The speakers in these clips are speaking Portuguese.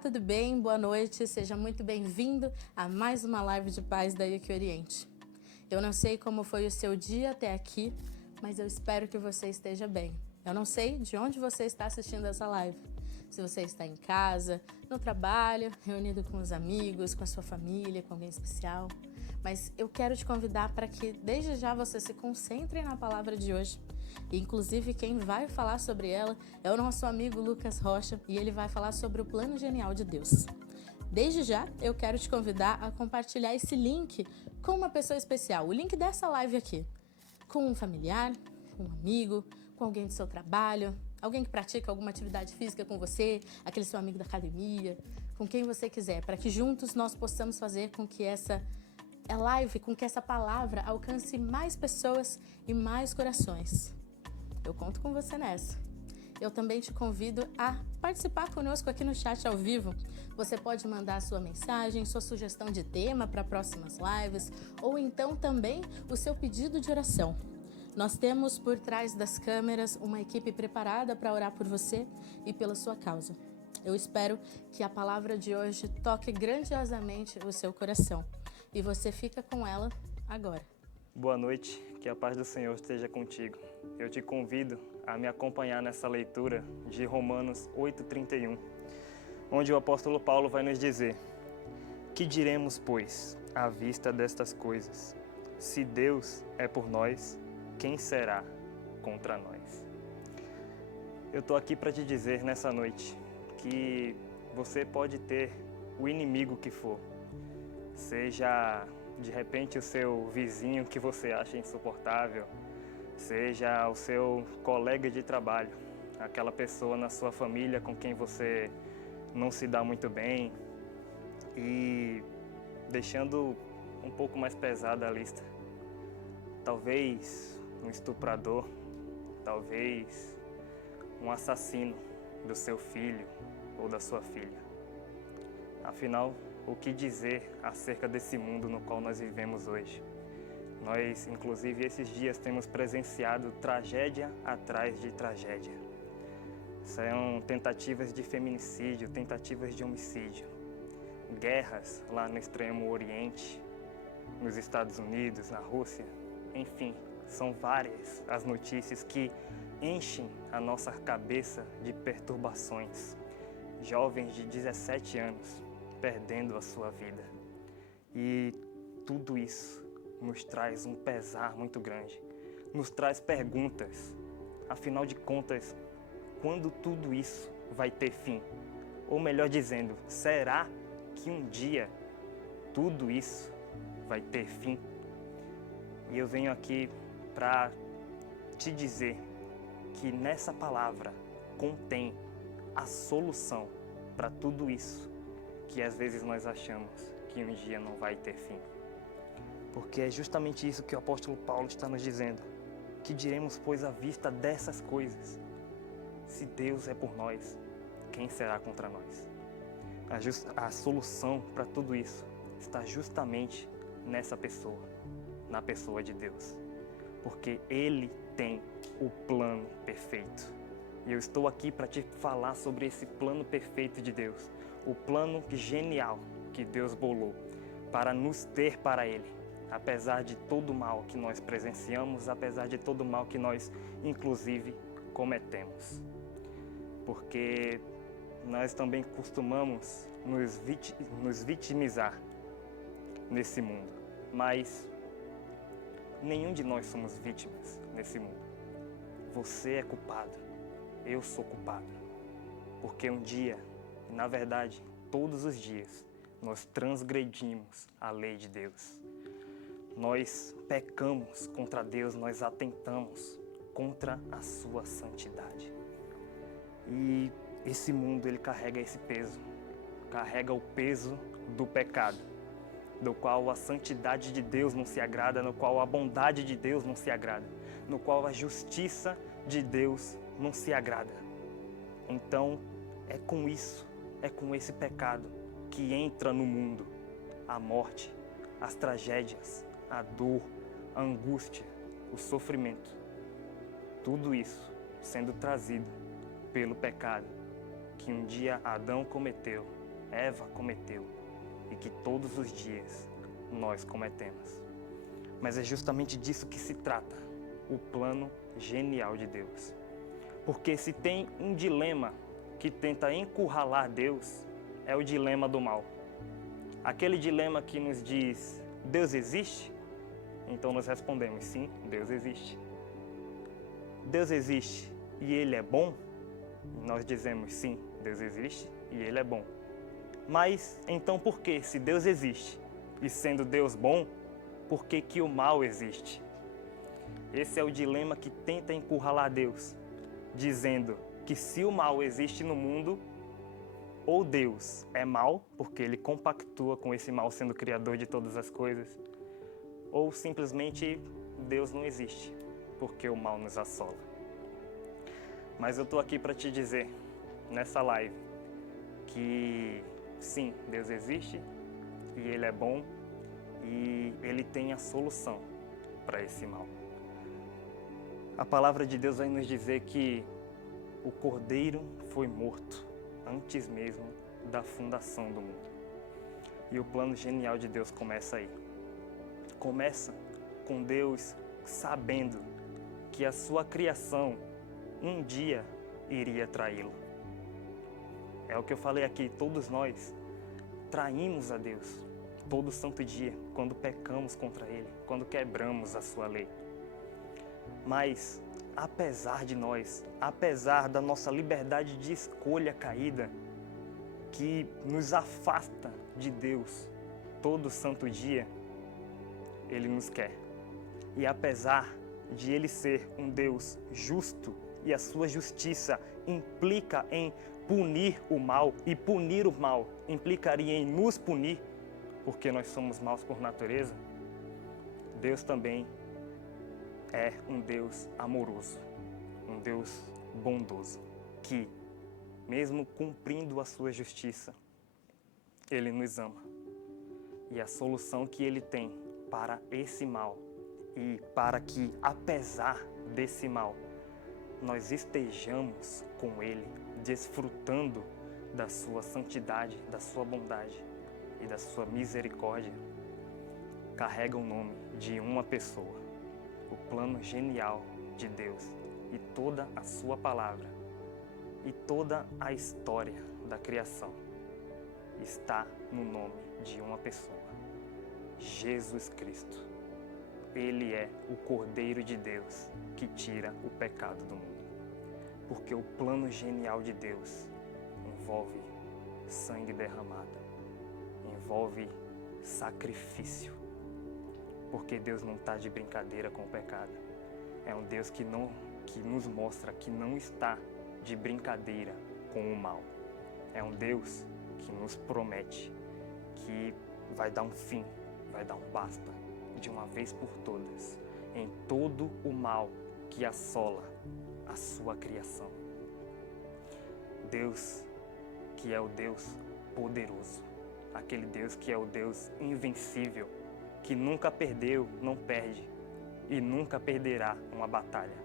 tudo bem? Boa noite, seja muito bem-vindo a mais uma live de paz da IUC Oriente. Eu não sei como foi o seu dia até aqui, mas eu espero que você esteja bem. Eu não sei de onde você está assistindo essa live. Se você está em casa, no trabalho, reunido com os amigos, com a sua família, com alguém especial. Mas eu quero te convidar para que desde já você se concentre na palavra de hoje. E, inclusive, quem vai falar sobre ela é o nosso amigo Lucas Rocha e ele vai falar sobre o plano genial de Deus. Desde já, eu quero te convidar a compartilhar esse link com uma pessoa especial, o link dessa live aqui, com um familiar, com um amigo, com alguém do seu trabalho, alguém que pratica alguma atividade física com você, aquele seu amigo da academia, com quem você quiser, para que juntos nós possamos fazer com que essa live, com que essa palavra alcance mais pessoas e mais corações. Eu conto com você nessa. Eu também te convido a participar conosco aqui no chat ao vivo. Você pode mandar sua mensagem, sua sugestão de tema para próximas lives, ou então também o seu pedido de oração. Nós temos por trás das câmeras uma equipe preparada para orar por você e pela sua causa. Eu espero que a palavra de hoje toque grandiosamente o seu coração. E você fica com ela agora. Boa noite, que a paz do Senhor esteja contigo. Eu te convido a me acompanhar nessa leitura de Romanos 8:31, onde o apóstolo Paulo vai nos dizer: que diremos, pois, à vista destas coisas? Se Deus é por nós, quem será contra nós? Eu estou aqui para te dizer nessa noite que você pode ter o inimigo que for, seja de repente o seu vizinho que você acha insuportável, seja o seu colega de trabalho, aquela pessoa na sua família com quem você não se dá muito bem, e deixando um pouco mais pesada a lista, talvez um estuprador, talvez um assassino do seu filho ou da sua filha. Afinal, o que dizer acerca desse mundo no qual nós vivemos hoje? Nós, inclusive, esses dias temos presenciado tragédia atrás de tragédia. São tentativas de feminicídio, tentativas de homicídio, guerras lá no Extremo Oriente, nos Estados Unidos, na Rússia, enfim, são várias as notícias que enchem a nossa cabeça de perturbações. Jovens de 17 anos perdendo a sua vida. E tudo isso nos traz um pesar muito grande, nos traz perguntas. Afinal de contas, quando tudo isso vai ter fim? Ou melhor dizendo, será que um dia tudo isso vai ter fim? E eu venho aqui para te dizer que nessa palavra contém a solução para tudo isso que às vezes nós achamos que um dia não vai ter fim. Porque é justamente isso que o apóstolo Paulo está nos dizendo. Que diremos, pois, à vista dessas coisas? Se Deus é por nós, quem será contra nós? A solução para tudo isso está justamente nessa pessoa, na pessoa de Deus. Porque Ele tem o plano perfeito. E eu estou aqui para te falar sobre esse plano perfeito de Deus. O plano genial que Deus bolou para nos ter para Ele. Apesar de todo o mal que nós presenciamos, apesar de todo o mal que nós, inclusive, cometemos. Porque nós também costumamos nos vitimizar nesse mundo. Mas nenhum de nós somos vítimas nesse mundo. Você é culpado. Eu sou culpado, porque um dia, na verdade, todos os dias, nós transgredimos a lei de Deus. Nós pecamos contra Deus, nós atentamos contra a sua santidade. E esse mundo, ele carrega esse peso, carrega o peso do pecado, do qual a santidade de Deus não se agrada, no qual a bondade de Deus não se agrada, no qual a justiça de Deus não se agrada. Então, é com isso, é com esse pecado que entra no mundo a morte, as tragédias, a dor, a angústia, o sofrimento. Tudo isso sendo trazido pelo pecado que um dia Adão cometeu Eva cometeu e que todos os dias nós cometemos. Mas é justamente disso que se trata, o plano genial de Deus. Porque se tem um dilema que tenta encurralar Deus, é o dilema do mal. Aquele dilema que nos diz, Deus existe? Então nós respondemos, sim, Deus existe. Deus existe e Ele é bom? Nós dizemos, sim, Deus existe e Ele é bom. Mas, então por que, se Deus existe e sendo Deus bom, por que que o mal existe? Esse é o dilema que tenta encurralar Deus, dizendo que se o mal existe no mundo, ou Deus é mal, porque Ele compactua com esse mal sendo criador de todas as coisas, ou simplesmente Deus não existe, porque o mal nos assola. Mas eu estou aqui para te dizer, nessa live, que sim, Deus existe, e Ele é bom, e Ele tem a solução para esse mal. A palavra de Deus vai nos dizer que o Cordeiro foi morto antes mesmo da fundação do mundo. E o plano genial de Deus começa aí. Começa com Deus sabendo que a sua criação um dia iria traí-lo. É o que eu falei aqui, todos nós traímos a Deus todo santo dia, quando pecamos contra Ele, quando quebramos a sua lei. Mas, apesar de nós, apesar da nossa liberdade de escolha caída, que nos afasta de Deus todo santo dia, Ele nos quer. E apesar de Ele ser um Deus justo, e a sua justiça implica em punir o mal, e punir o mal implicaria em nos punir, porque nós somos maus por natureza, Deus também é um Deus amoroso, um Deus bondoso, que, mesmo cumprindo a sua justiça, Ele nos ama. E a solução que Ele tem para esse mal, e para que, apesar desse mal, nós estejamos com Ele, desfrutando da sua santidade, da sua bondade e da sua misericórdia, carrega o nome de uma pessoa, o plano genial de Deus e toda a sua palavra e toda a história da criação está no nome de uma pessoa, Jesus Cristo. Ele é o Cordeiro de Deus que tira o pecado do mundo. Porque o plano genial de Deus envolve sangue derramado, envolve sacrifício. Porque Deus não está de brincadeira com o pecado. É um Deus que nos mostra que não está de brincadeira com o mal. É um Deus que nos promete que vai dar um fim, vai dar um basta, de uma vez por todas, em todo o mal que assola a sua criação. Deus que é o Deus poderoso, aquele Deus que é o Deus invencível, que nunca perdeu, não perde e nunca perderá uma batalha.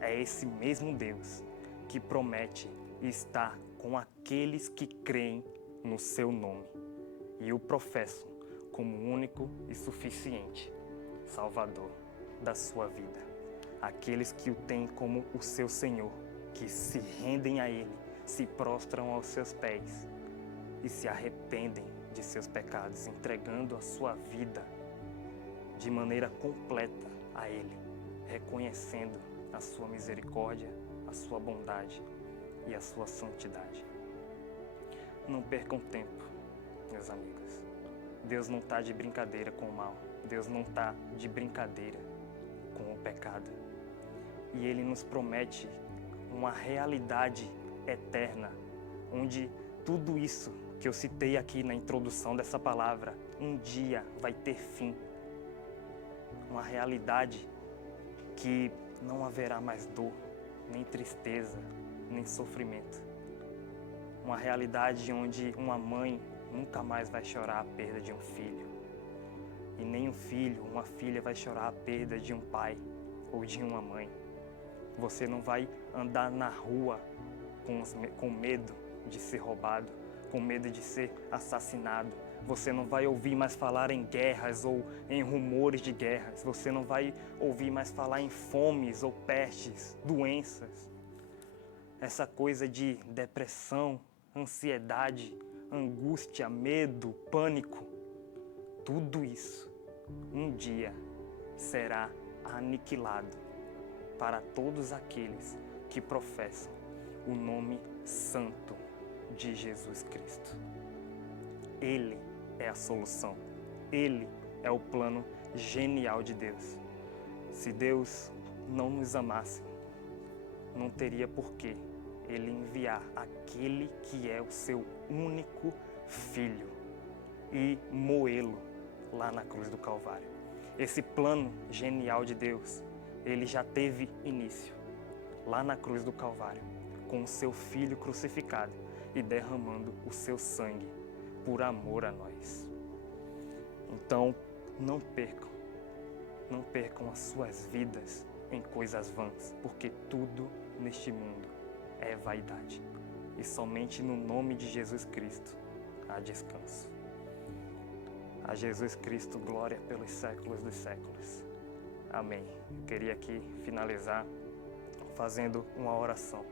É esse mesmo Deus que promete estar com aqueles que creem no seu nome e o professam como único e suficiente Salvador da sua vida. Aqueles que o têm como o seu Senhor, que se rendem a Ele, se prostram aos seus pés e se arrependem de seus pecados, entregando a sua vida de maneira completa a Ele, reconhecendo a sua misericórdia, a sua bondade e a sua santidade. Não percam tempo, meus amigos. Deus não está de brincadeira com o mal. Deus não está de brincadeira com o pecado. E Ele nos promete uma realidade eterna, onde tudo isso que eu citei aqui na introdução dessa palavra, um dia vai ter fim. Uma realidade que não haverá mais dor, nem tristeza, nem sofrimento. Uma realidade onde uma mãe nunca mais vai chorar a perda de um filho. E nem um filho, uma filha vai chorar a perda de um pai ou de uma mãe. Você não vai andar na rua com medo de ser roubado, com medo de ser assassinado. Você não vai ouvir mais falar em guerras ou em rumores de guerras. Você não vai ouvir mais falar em fomes ou pestes, doenças. Essa coisa de depressão, ansiedade, angústia, medo, pânico. Tudo isso um dia será aniquilado para todos aqueles que professam o nome santo de Jesus Cristo. Ele é a solução. Ele é o plano genial de Deus. Se Deus não nos amasse, não teria por que Ele enviar aquele que é o seu único filho e moê-lo lá na cruz do Calvário. Esse plano genial de Deus, ele já teve início lá na cruz do Calvário, com o seu filho crucificado e derramando o seu sangue por amor a nós. Então, não percam as suas vidas em coisas vãs, porque tudo neste mundo é vaidade. E somente no nome de Jesus Cristo há descanso. A Jesus Cristo, glória pelos séculos dos séculos. Amém. Eu queria aqui finalizar fazendo uma oração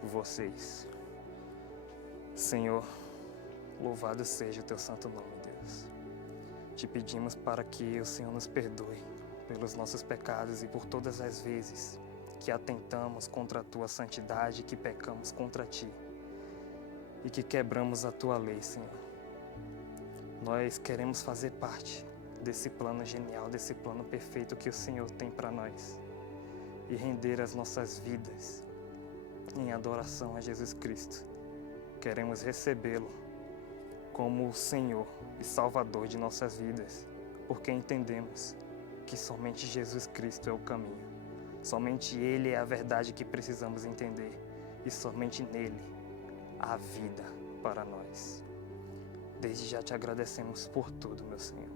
por vocês. Senhor, louvado seja o teu santo nome, Deus. Te pedimos para que o Senhor nos perdoe pelos nossos pecados e por todas as vezes que atentamos contra a tua santidade, que pecamos contra ti e que quebramos a tua lei, Senhor. Nós queremos fazer parte desse plano genial, desse plano perfeito que o Senhor tem para nós e render as nossas vidas em adoração a Jesus Cristo. Queremos recebê-lo como o Senhor e Salvador de nossas vidas, porque entendemos que somente Jesus Cristo é o caminho. Somente Ele é a verdade que precisamos entender e somente nele há vida para nós. Desde já te agradecemos por tudo, meu Senhor.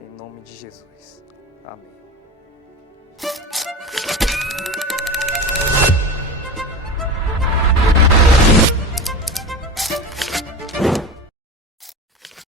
Em nome de Jesus. Amém.